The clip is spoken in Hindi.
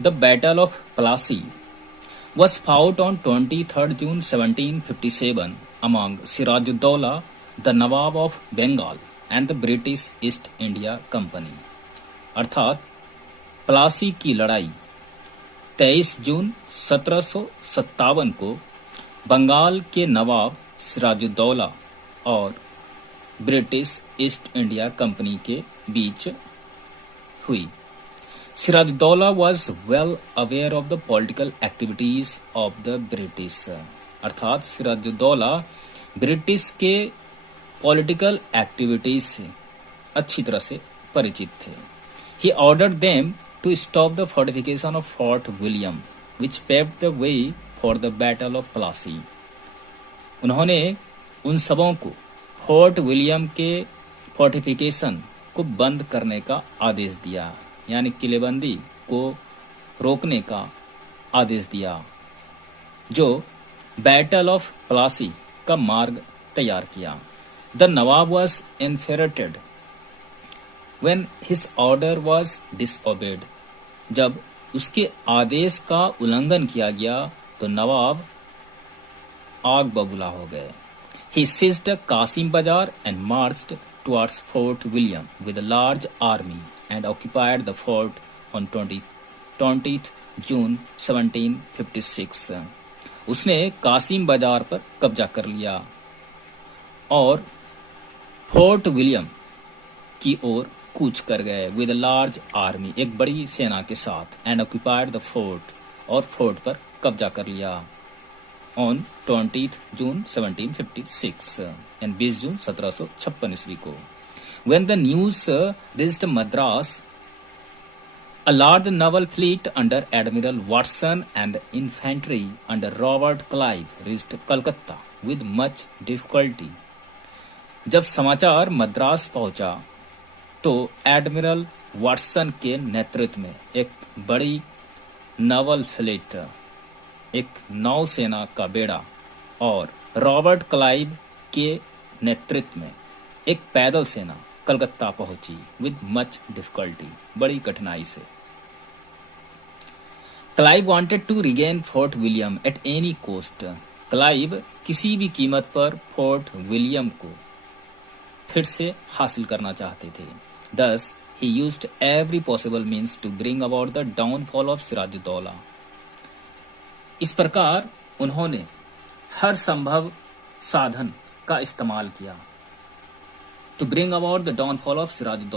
The Battle of Plassey was fought on 23rd June 1757 among Sirajuddaulah, the Nawab of Bengal, and the British East India Company. अर्थात प्लासी की लड़ाई 23 जून 1757 को बंगाल के नवाब सिराजुद्दौला और ब्रिटिश ईस्ट इंडिया कंपनी के बीच हुई. Siraj-ud-Daulah was well aware of the political activities of the British. अर्थात सिराजुद्दौला ब्रिटिश के पॉलिटिकल एक्टिविटीज से अच्छी तरह से परिचित थे. He ordered them to stop the fortification of Fort William, which paved the way for the Battle of Plassey. उन्होंने उन सबों को फोर्ट विलियम के फोर्टिफिकेशन को बंद करने का आदेश दिया, यानी किलेबंदी को रोकने का आदेश दिया, जो बैटल ऑफ प्लासी का मार्ग तैयार किया. The nawab was infuriated when his order was disobeyed. जब उसके आदेश का उल्लंघन किया गया तो नवाब आग बबूला हो गए. He seized Qasim Bazar and marched towards Fort William with a large army and occupied the fort on 20th June 1756. उसने कासिम बाजार पर कब्जा कर लिया और फोर्ट विलियम की ओर कूच कर गए. विद लार्ज आर्मी, एक बड़ी सेना के साथ, एंड ऑक्यूपाइड द फोर्ट, और फोर्ट पर कब्जा कर लिया ऑन 20th जून 1756 एंड 20 जून 1756 ईस्वी को. When the news reached Madras, a large naval fleet under Admiral Watson and infantry under Robert Clive reached Calcutta with much difficulty. जब समाचार मद्रास पहुंचा तो एडमिरल वाटसन के नेतृत्व में एक बड़ी नावल फ्लीट, एक नौसेना का बेड़ा, और रॉबर्ट क्लाइव के नेतृत्व में एक पैदल सेना कलकत्ता पहुंची. विद मच डिफिकल्टी, बड़ी कठिनाई से. Clive wanted to regain Fort William at any cost. Clive किसी भी कीमत पर फोर्ट विलियम को फिर से हासिल करना चाहते थे. Thus, he used every possible means to bring about the downfall of Siraj-ud-Daulah. इस प्रकार उन्होंने हर संभव साधन का इस्तेमाल किया to bring about the downfall of Siraj-ud-Daulah.